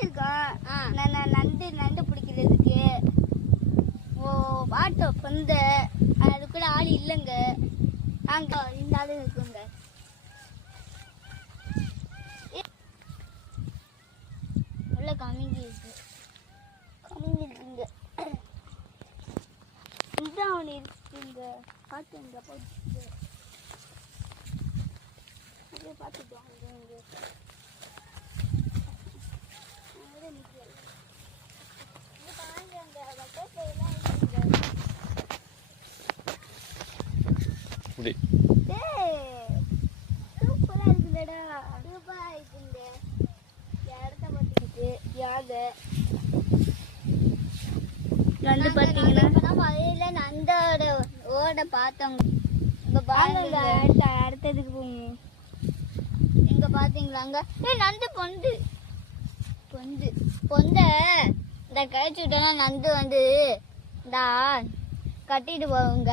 வந்திருக்கோம். நான் நண்டு பிடிக்கிறதுக்கு ஆட்டோ வந்த அதுக்குள்ள ஆள் இல்லைங்க. நாங்க இந்த ஆளு இருக்குங்க. உள்ள கம்மிங்க இருக்குங்க. இந்த அவனு இருக்குங்க. பார்த்துங்க போட்டு அப்படியே பார்த்துட்டு வாங்க. சூப்பரா இருக்குல்லடா. சூப்பரா இருக்குங்க. இடத்த பார்த்துக்கிட்டு நண்டு பார்த்தீங்கன்னா மழையில நண்டோட ஓட பார்த்தோங்க. இங்க பாருங்க. அடுத்ததுக்கு போங்க. இங்க பாத்தீங்களாங்க நண்டு பொந்து இந்த கழிச்சு விட்டோம்னா நண்டு வந்து இந்த கட்டிட்டு போகுங்க.